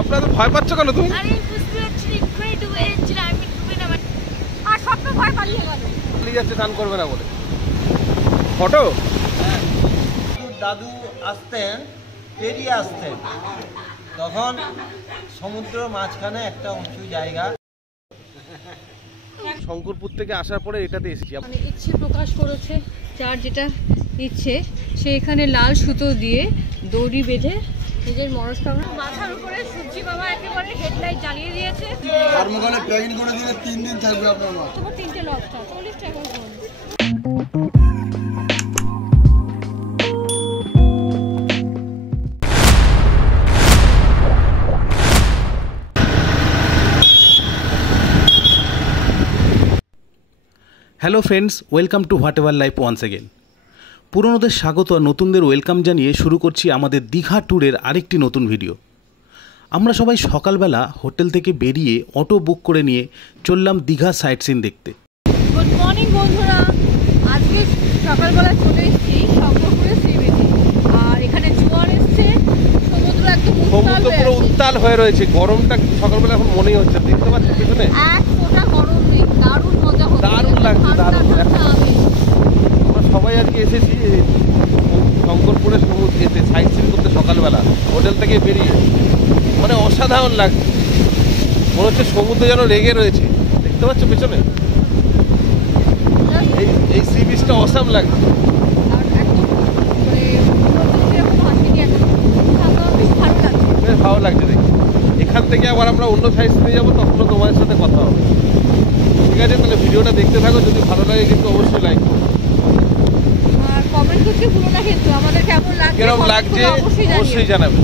আপনারা তো ভয় পাচ্ছ কেন তুমি? আরে বুঝতে পারছি একটুখানি ডুবে যাচ্ছিলাম, আমি ডুবে না আর স্বপ্ন ভয় পালিয়ে গেল। পালিয়ে যাচ্ছে স্নান করবে না বলে। ফটো দাদু আসতেন, পেরিয়ে আসতেন, তখন সমুদ্র মাঝখানে একটা উঁচু জায়গা। শঙ্করপুর থেকে আসার পরে এটাতে এসেছি। মানে ইচ্ছে প্রকাশ করেছে, যার যেটা ইচ্ছে সে এখানে লাল সুতো দিয়ে দড়ি বেঁধে নিজের মনস্কামনা। মাথার উপরে সূর্যি বাবা একেবারে হেডলাইট জ্বালিয়ে দিয়েছে। থার্মোকলে প্যাকিং করে দিলে 3 দিন থাকবে আপনার মাছ। তোমার 3টে লবস্টার 40 টাকা করে। Hello friends, welcome to whatever life once again. পুরনোদের স্বাগত আর নতুনদের ওয়েলকাম জানিয়ে শুরু করছি আমাদের দীঘা ট্যুরের আরেকটি নতুন ভিডিও। আমরা সবাই সকালবেলা হোটেল থেকে বেরিয়ে অটো বুক করে নিয়ে চললাম দীঘা সাইট সিন দেখতে। গুড মর্নিং বন্ধুরা, আজকে সকালবেলা চলে এসেছি শঙ্করপুরের সি বিচে। আর এখানে জোয়ার এসছে, সমুদ্র একদম পুরো উত্তাল হয়ে রয়েছে। গরমটা সকালবেলা এখন মনেই হচ্ছে, দেখতে পাচ্ছি পেছনে এক ফোঁটা গরম নেই। দারুণ মজা হচ্ছে, দারুণ লাগছে, দারুণ। আমরা সবাই আজকে এসেছি শঙ্করপুরের সমুদ্রেতে সাইট সিন করতে সকালবেলা হোটেল থেকে বেরিয়ে। মানে অসাধারণ লাগছে, মনে হচ্ছে সমুদ্র যেন রেগে রয়েছে। দেখতে পাচ্ছ পেছনে এই সি বিচটা অসাম লাগছে। বেশ ভালো লাগছে দেখি। এখান থেকে আবার আমরা অন্য সাইড নিয়ে যাবো, তখনও তোমাদের সাথে কথা হবে। ঠিক আছে, তাহলে ভিডিওটা দেখতে থাকো। যদি ভালো লাগে কিন্তু অবশ্যই লাইক করো। আর কমেন্ট করতে ভুলো না কিন্তু, আমাদের কেমন লাগছে কেরম লাগছে অবশ্যই জানাবে।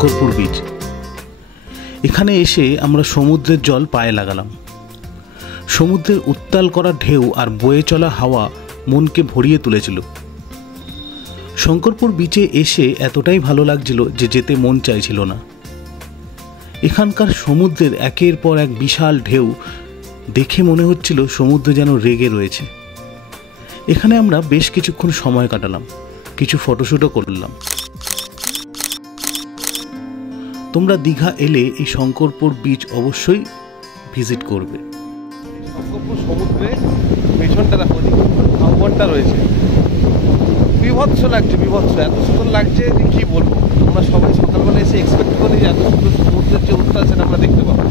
শঙ্করপুর বিচ। এখানে এসে আমরা সমুদ্রের জল পায়ে লাগালাম। সমুদ্রের উত্তাল করা ঢেউ আর বয়ে চলা হাওয়া মনকে ভরিয়ে তুলেছিল। শঙ্করপুর বিচে এসে এতটাই ভালো লাগছিল যে যেতে মন চাইছিল না। এখানকার সমুদ্রের একের পর এক বিশাল ঢেউ দেখে মনে হচ্ছিল সমুদ্র যেন রেগে রয়েছে। এখানে আমরা বেশ কিছুক্ষণ সময় কাটালাম, কিছু ফটোশ্যুটও করলাম। তোমরা দীঘা এলে এই শঙ্করপুর বিচ অবশ্যই ভিজিট করবে। শঙ্করপুর সমুদ্রে পেছনটা দেখো, হাওয়াটা রয়েছে, বিভৎস লাগছে, বিভৎস। এত সুন্দর লাগছে যে কি বলবো। আমরা সবাই সকালবেলা এসে এক্সপেক্ট করি যে এত সুন্দর সমুদ্রের যে উত্তাল সেটা আমরা দেখতে পাবো।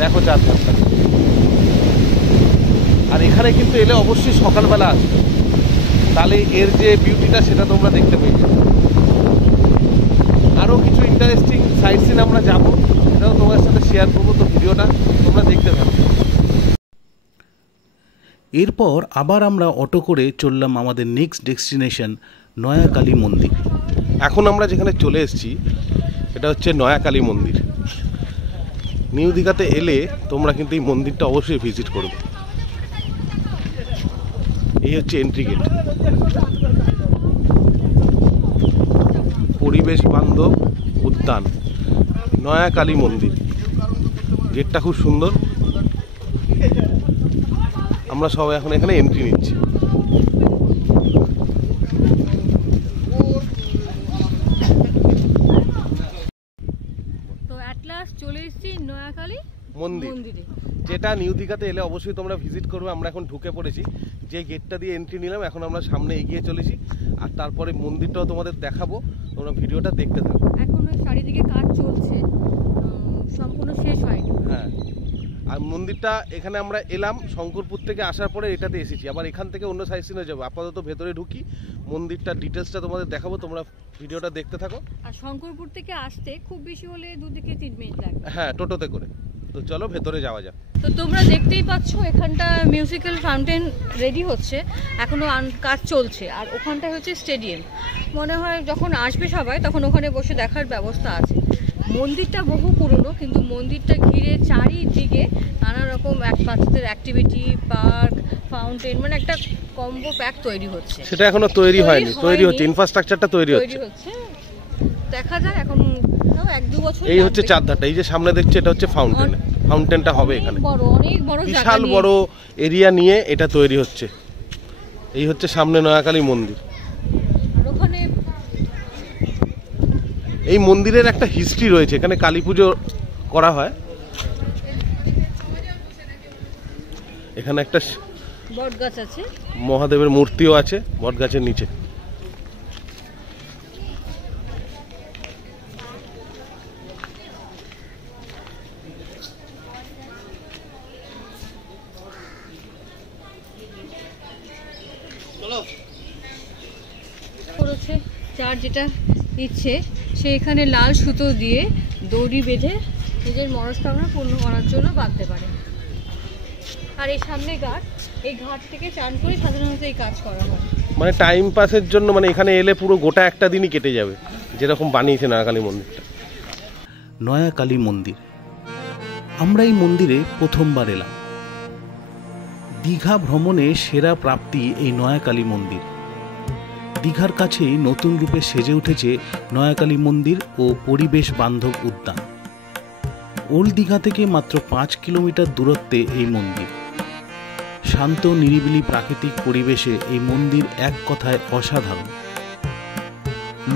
দেখো চারপাশটা। আর এখানে কিন্তু এলে অবশ্যই সকালবেলা আসবে, তাহলে এর যে বিউটিটা সেটা তোমরা দেখতে পেয়ে যাবে। আরও কিছু ইন্টারেস্টিং সাইট সিন আমরা যাবো, সেটাও তোমাদের সাথে শেয়ার করবো। তো ভিডিওটা তোমরা দেখতে থাকো। এরপর আবার আমরা অটো করে চললাম আমাদের নেক্সট ডেস্টিনেশন নয়াকালী মন্দির। এখন আমরা যেখানে চলে এসেছি এটা হচ্ছে নয়াকালী মন্দির। নিউ দীঘাতে এলে তোমরা কিন্তু এই মন্দিরটা অবশ্যই ভিজিট করবে। এই হচ্ছে এন্ট্রি গেট। পরিবেশ বান্ধব উদ্যান নয়াকালী মন্দির। গেটটা খুব সুন্দর। আমরা সবাই এখন এখানে এন্ট্রি নিচ্ছি। তো অ্যাট লাস্ট চলে এসেছি নয়াকালী মন্দিরে, যেটা নিউ দীঘাতে এলে অবশ্যই তোমরা ভিজিট করবে। আমরা এখন ঢুকে পড়েছি, যে গেটটা দিয়ে এন্ট্রি নিলাম। এখন আমরা সামনে এগিয়ে চলেছি, আর তারপরে মন্দিরটাও তোমাদের দেখাবো। তোমরা ভিডিওটা দেখতে থাকো। এখন ওই চারিদিকে কাজ চলছে, সম্পূর্ণ শেষ হয়নি। হ্যাঁ, আর মন্দিরটা এখানে আমরা এলাম শঙ্করপুর থেকে আসার পরে এটাতে এসেছি, আবার এখান থেকে অন্য সাইড সিনে যাবো। আপাতত ভেতরে ঢুকি, মন্দিরটা ডিটেলসটা তোমাদের দেখাবো, তোমরা ভিডিওটা দেখতে থাকো। আর শঙ্করপুর থেকে আসতে খুব বেশি হলে 2 থেকে 3 মিনিট লাগবে, হ্যাঁ টোটোতে করে। তো চলো ভেতরে যাওয়া যাক। তো তোমরা দেখতেই পাচ্ছ এখানটা মিউজিক্যাল ফাউন্টেন রেডি হচ্ছে, এখনো কাজ চলছে। আর ওখানটা হচ্ছে স্টেডিয়াম, মনে হয় যখন আসবে সবাই তখন ওখানে বসে দেখার ব্যবস্থা আছে। মন্দিরটা বহু পুরনো, কিন্তু মন্দিরটা ঘিরে চারিদিকে নানা রকম বাচ্চাদের অ্যাক্টিভিটি, পার্ক, ফাউন্টেন, মানে একটা কম্বো প্যাক তৈরি হচ্ছে। সেটা এখনো তৈরি হয়নি, তৈরি হচ্ছে, ইনফ্রাস্ট্রাকচারটা তৈরি হচ্ছে। দেখা যাক, এখন 1-2 বছর। এই হচ্ছে চারধারটা, এই যে সামনে দেখছে এটা হচ্ছে ফাউন্টেন, ফাউন্টেনটা হবে এখানে। অনেক বড় বিশাল বড় এরিয়া নিয়ে এটা তৈরি হচ্ছে। এই হচ্ছে সামনে নয়াকালী মন্দির। ওখানে এই মন্দিরের একটা হিস্ট্রি রয়েছে, এখানে কালী পুজো করা হয়। এখানে একটা বটগাছ আছে, মহাদেবের মূর্তিও আছে বটগাছের নিচে। করেছে যার যেটা ইচ্ছে সে এখানে লাল সুতো দিয়ে দড়ি বেঁধে নিজের মনস্কামনা পূর্ণ করার জন্য বাঁধতে পারে। আর এই সামনে ঘাট, এই ঘাট থেকে চান করে সাধারণত এই কাজ করা হয়, মানে টাইম পাসের জন্য। মানে এখানে এলে পুরো গোটা একটা দিনই কেটে যাবে, যেরকম বানিয়েছে নয়াকালী মন্দিরটা। নয়াকালী মন্দির, আমরা এই মন্দিরে প্রথমবার এলাম। দীঘা ভ্রমণে সেরা প্রাপ্তি এই নয়াকালী মন্দির। দীঘার কাছেই নতুন রূপে সেজে উঠেছে নয়াকালী মন্দির ও পরিবেশ বান্ধব উদ্যান। ওল্ড দীঘা থেকে মাত্র 5 কিলোমিটার দূরত্বে এই মন্দির। শান্ত নিরিবিলি প্রাকৃতিক পরিবেশে এই মন্দির এক কথায় অসাধারণ।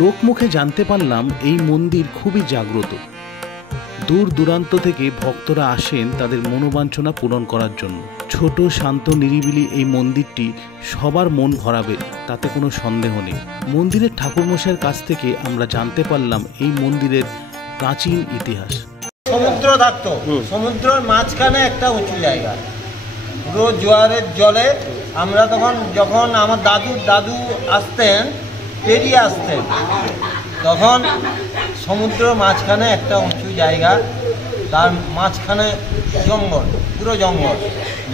লোকমুখে জানতে পারলাম এই মন্দির খুবই জাগ্রত। দূর দূরান্ত থেকে ভক্তরা আসেন তাদের মনোবাঞ্ছনা পূরণ করার জন্য। ছোট শান্ত নিরিবিলি এই মন্দিরটি সবার মন ভরাবে, তাতে কোনো সন্দেহ নেই। মন্দিরের ঠাকুরমশাইয়ের কাছ থেকে আমরা জানতে পারলাম এই মন্দিরের প্রাচীন ইতিহাস। সমুদ্র থাকতো, সমুদ্রের মাঝখানে একটা উঁচু জায়গা, পুরো জোয়ারের জলে আমরা যখন আমার দাদু আসতেন, পেরিয়ে আসতেন, তখন সমুদ্রের মাঝখানে একটা উঁচু জায়গা, তার মাঝখানে জঙ্গল, পুরো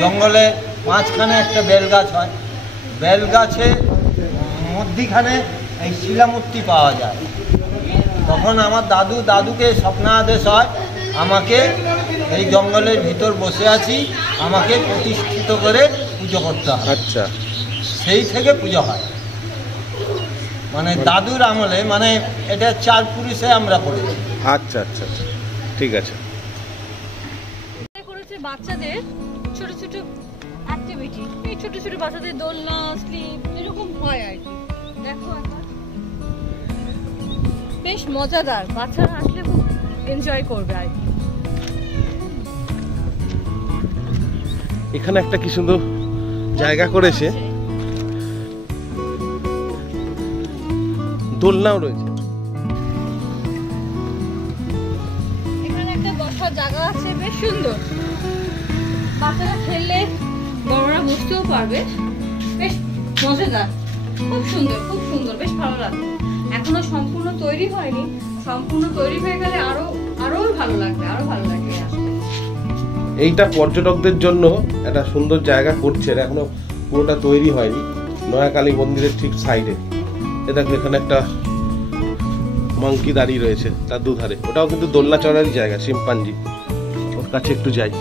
জঙ্গলে মাঝখানে একটা বেলগাছ হয়, বেলগাছের মধ্যিখানে এই শিলামূর্তি পাওয়া যায়। তখন আমার দাদুকে স্বপ্নাদেশ হয়, আমাকে এই জঙ্গলের ভিতর বসে আছি, আমাকে প্রতিষ্ঠিত করে পুজো করতে হয়। আচ্ছা, সেই থেকে পুজো হয়, মানে দাদুর আমলে, মানে এটা 4 পুরুষে আমরা করেছি। আচ্ছা আচ্ছা আচ্ছা, ঠিক আছে। করেছে বাচ্চাদের ছোট ছোট অ্যাক্টিভিটি, এই ছোট ছোট বাচ্চাদের দোলনা, স্লিপ, এরকম হয় আর কি। দেখো একবার, বেশ মজাদার, বাচ্চারা আসলে খুব এনজয় করবে আর কি। এখানে একটা কি সুন্দর জায়গা করেছে, দোলনাও রয়েছে। এখানে একটা বসার জায়গা আছে, বেশ সুন্দর। বাচ্চারা খেললে বড়রা বুঝতেও পারবে, বেশ মজাদার, খুব সুন্দর, খুব সুন্দর, বেশ ভালো লাগবে। এখনো সম্পূর্ণ তৈরি হয়নি, সম্পূর্ণ তৈরি হয়ে গেলে আরো ভালো লাগবে, আরো ভালো লাগবে আসলে। এইটা পর্যটকদের জন্য একটা সুন্দর জায়গা করছে, এখনো পুরোটা তৈরি হয়নি। নয়াকালী মন্দিরের ঠিক সাইডে দেখো, এখানে একটা মাংকি দাঁড়িয়ে রয়েছে তার দুধারে, ওটাও কিন্তু দোলনা চড়ারই জায়গা, শিম্পাঞ্জি। ওর কাছে একটু যাই।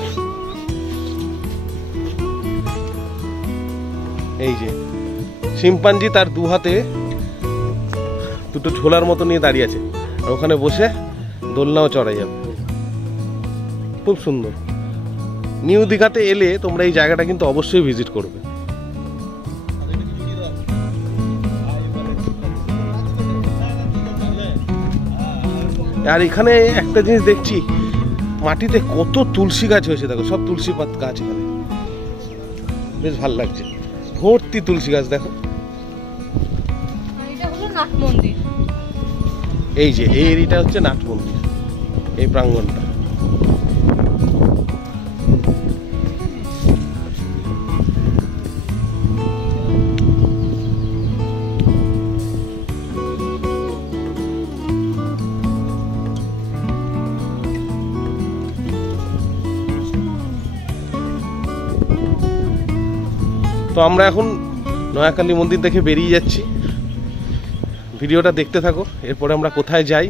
এই যে শিম্পাঞ্জি, তার দু হাতে দুটো ঝোলার মতো নিয়ে দাঁড়িয়ে আছে, আর ওখানে বসে দোলনাও চড়াই যাবে, খুব সুন্দর। নিউ দীঘাতে এলে তোমরা এই জায়গাটা কিন্তু অবশ্যই ভিজিট করবে। আর এখানে একটা জিনিস দেখছি, মাটিতে কত তুলসী গাছ হয়েছে, দেখো সব তুলসী পাত গাছ, এখানে বেশ ভালো লাগছে, ভর্তি তুলসী গাছ। দেখো এটা হলো নাট মন্দির, এই যে এই এরিয়াটা হচ্ছে নাট মন্দির, এই প্রাঙ্গণটা। তো আমরা এখন নয়াকালী মন্দির দেখে বেরিয়ে যাচ্ছি, ভিডিওটা দেখতে থাকো। এরপরে আমরা কোথায় যাই।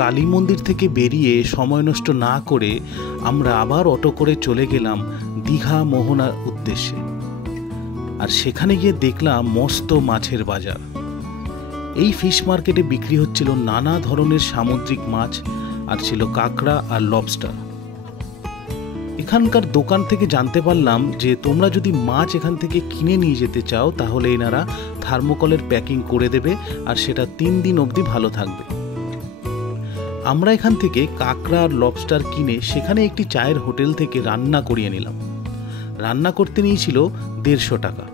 কালী মন্দির থেকে বেরিয়ে সময় নষ্ট না করে আমরা আবার অটো করে চলে গেলাম দীঘা মোহনার উদ্দেশ্যে। আর সেখানে গিয়ে দেখলাম মস্ত মাছের বাজার। এই ফিশ মার্কেটে বিক্রি হচ্ছিল নানা ধরনের সামুদ্রিক মাছ, আর ছিল কাঁকড়া আর লবস্টার। এখানকার দোকান থেকে জানতে পারলাম যে তোমরা যদি মাছ এখান থেকে কিনে নিয়ে যেতে চাও তাহলে এনারা থার্মোকলের প্যাকিং করে দেবে, আর সেটা 3 দিন অবধি ভালো থাকবে। আমরা এখান থেকে কাঁকড়া আর লবস্টার কিনে সেখানে একটি চায়ের হোটেল থেকে রান্না করিয়ে নিলাম। রান্না করতে নিয়েছিল 150 টাকা।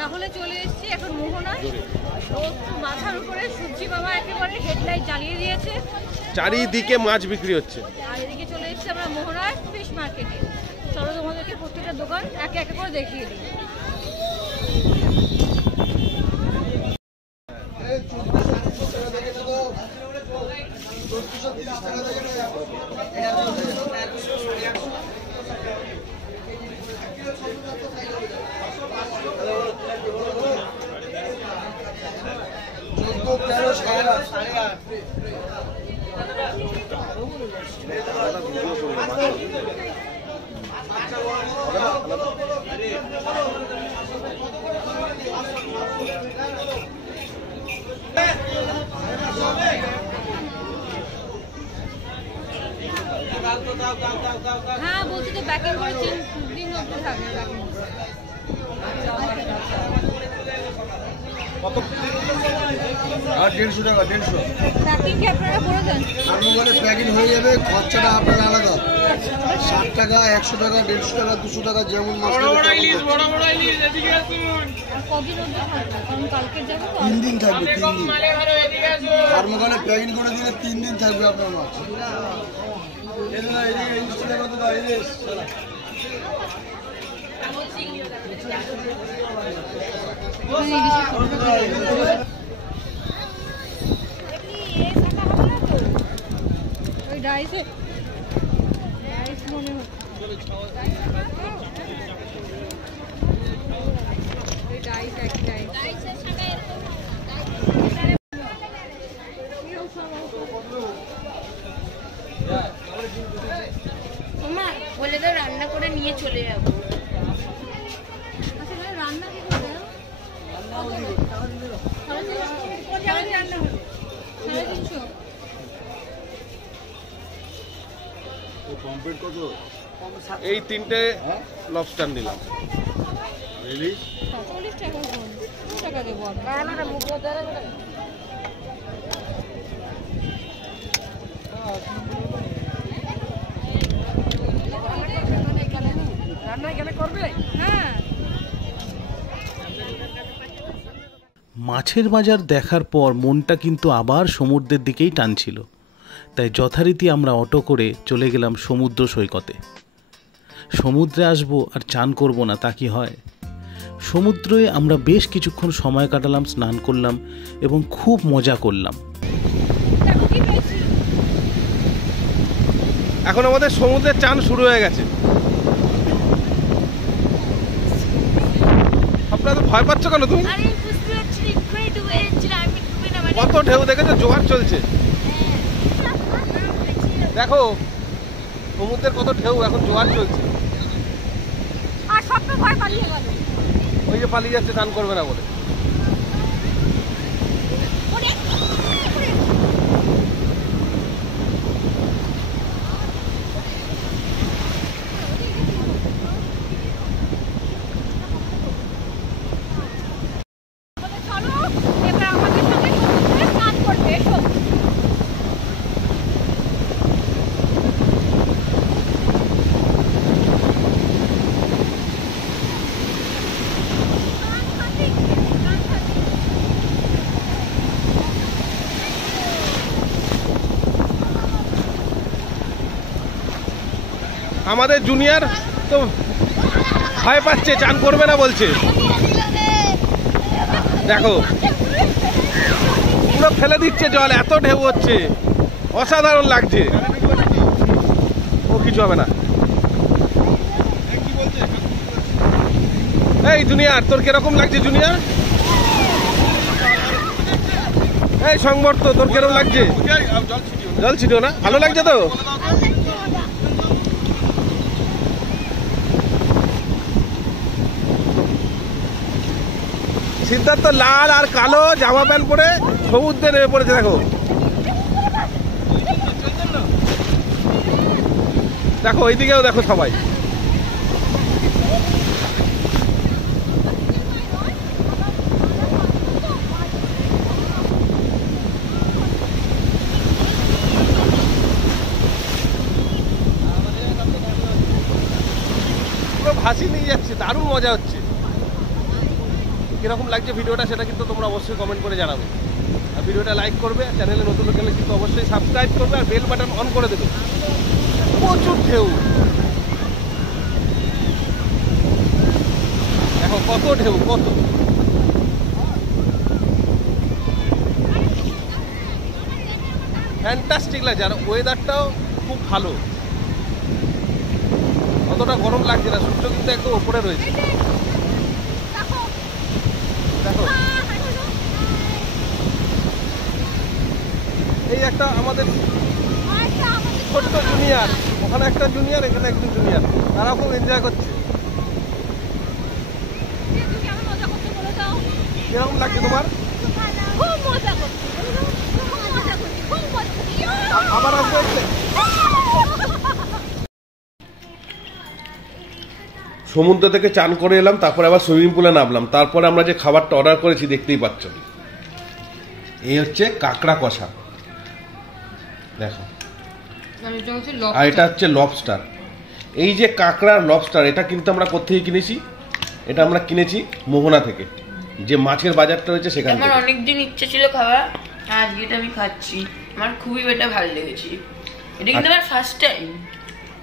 তাহলে চলে এসেছি এখন মোহনায়। মাথার উপরে সূর্যি মামা একেবারে হেডলাইট জ্বালিয়ে দিয়েছে, চারিদিকে মাছ বিক্রি হচ্ছে। আর এদিকে চলে এসেছি আমরা মোহনায় ফিশ মার্কেটে। চলো তোমাদেরকে প্রত্যেকটা দোকান একে একে করে দেখিয়ে দিই। হ্যাঁ বলছি তো প্যাকিং করে 3 দিন অবধি থাকবে প্যাকিং। আর 150 টাকা 150 প্যাকিং কি আপনারা করে দেন? থার্মোকলে প্যাকিং হয়ে যাবে, খরচাটা আপনার আলাদা। 60 টাকা 100 টাকা 150 টাকা 200 টাকা যেমন মাছ নেবে। আর কদিন অবধি থাকবে? কারণ কালকে যাবো তো। 3 দিন থাকবে, 3 দিন। থার্মোকলে প্যাকিং করে দিলে 3 দিন থাকবে আপনার মাছ। ওই ডাইসে ডাইস মনে হচ্ছে ওই ডাইস এক ডাইসের সাথে মামা বলে তো রান্না করে নিয়ে চলে যাবো। আসলে রান্না কি করবে? রান্না হবে 350। এই 3টে লবস্টার নিলাম। 40 টাকা কোন 2 টাকা দেবো রান্না এখানে করবে। হ্যাঁ মাছের বাজার দেখার পর মনটা কিন্তু আবার সমুদ্রের দিকেই টানছিল, তাই যথারীতি আমরা অটো করে চলে গেলাম সমুদ্র সৈকতে। সমুদ্রে আসবো আর চান করব না তা কি হয়? সমুদ্রে আমরা বেশ কিছুক্ষণ সময় কাটালাম, স্নান করলাম এবং খুব মজা করলাম। দেখো কি পেয়েছি। এখন আমাদের সমুদ্রের চান শুরু হয়ে গেছে। আপনারা তো ভয় পাচ্ছ কেন তুমি? আরে বুঝতে পারছি এক্ষুনি ডুবে যাচ্ছিল, আমি ডুবে না মানে কত ঢেউ দেখেছো, জোয়ার চলছে। দেখো সমুদ্রের কত ঢেউ, এখন জোয়ার চলছে। আর সব তো ভয় পালিয়ে গেল। ওই যে পালিয়ে যাচ্ছে চান করবে না বলে। চলো এবার আমাদের সঙ্গে সমুদ্রে স্নান করতে এসো। আমাদের জুনিয়র তো ভয় পাচ্ছে, চান করবে না বলছে। দেখো পুরো ফেলে দিচ্ছে জল, এত ঢেউ হচ্ছে, অসাধারণ লাগছে। ও কিছু হবে না। এই জুনিয়র জুনিয়র, তোর কিরকম লাগছে জুনিয়র? এই সংবর্ত, তোর কিরকম লাগছে? জল ছিটিও না, ভালো লাগছে তো? সিদ্ধার্থ লাল আর কালো জামা প্যান্ট পরে সমুদ্রে নেমে পড়েছে, দেখো দেখো ওইদিকেও দেখো সবাই। পুরো ভাসি নিয়ে যাচ্ছে, দারুণ মজা হচ্ছে। কিরকম লাগছে ভিডিওটা সেটা কিন্তু তোমরা অবশ্যই কমেন্ট করে জানাবে, আর ভিডিওটা লাইক করবে, চ্যানেলে নতুন গেলে কিন্তু অবশ্যই সাবস্ক্রাইব করবে আর বেল বাটন অন করে দেবে। প্রচুর ঢেউ, দেখো কত ঢেউ, কত ফ্যান্টাস্টিক লাগছে। আর ওয়েদারটাও খুব ভালো, অতটা গরম লাগছে না, সূর্য কিন্তু একদম ওপরে রয়েছে। দেখো এই একটা আমাদের ছোট্ট জুনিয়র, ওখানে একটা জুনিয়র, এখানে একজন জুনিয়র, তারা খুব এনজয় করছে। কিরকম লাগছে তোমার? আবার আসবে? সমুদ্র থেকে চান করে এলাম, তারপরে আবার সুইমিং পুলে নামলাম, তারপরে আমরা যে খাবারটা অর্ডার করেছি দেখতেই পাচ্ছ, এই হচ্ছে কাঁকড়া কষা, দেখো, আর এটা হচ্ছে লবস্টার। এই যে কাঁকড়ার লবস্টার, এটা কিন্তু আমরা কোত্থেকে কিনেছি? এটা আমরা কিনেছি মোহনা থেকে, যে মাছের বাজারটা রয়েছে সেখানে। আমার অনেকদিন ইচ্ছে ছিল খাওয়া, আজকে এটা আমি খাচ্ছি, আমার খুবই এটা ভালো লেগেছে, এটা কিন্তু আমার ফার্স্ট টাইম।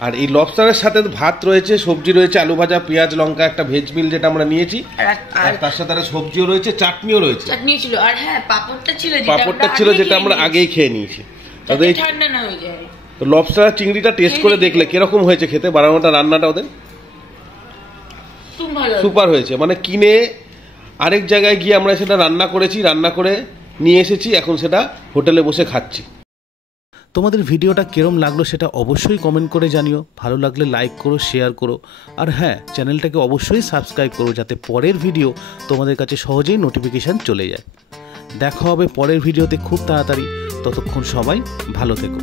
আর এই লবস্টারের সাথে ভাত রয়েছে, সবজি রয়েছে, আলু ভাজা, পেঁয়াজ, লঙ্কা, একটা ভেজ মিল যেটা আমরা নিয়েছি, আর তার সাথে একটা সবজিও রয়েছে, চাটনিও রয়েছে, চাটনি ছিল, আর হ্যাঁ পাপড়টা ছিল, যেটা আমরা আগেই খেয়ে নিয়েছি। ঠান্ডা না হয়ে যায়। তো লবস্টার চিংড়িটা টেস্ট করে দেখলে কিরকম হয়েছে খেতে, বারামোটা রান্নাটা ওদের সুপার হয়েছে। মানে কিনে আরেক জায়গায় গিয়ে আমরা সেটা রান্না করেছি, রান্না করে নিয়ে এসেছি, এখন সেটা হোটেলে বসে খাচ্ছি। তোমাদের ভিডিওটা কিরম লাগলো সেটা অবশ্যই কমেন্ট করে জানিও, ভালো লাগলে লাইক করো, শেয়ার করো, আর হ্যাঁ, চ্যানেলটাকে অবশ্যই সাবস্ক্রাইব করো যাতে পরের ভিডিও তোমাদের কাছে সহজেই নোটিফিকেশান চলে যায়। দেখা হবে পরের ভিডিওতে খুব তাড়াতাড়ি, ততক্ষণ সবাই ভালো থেকো।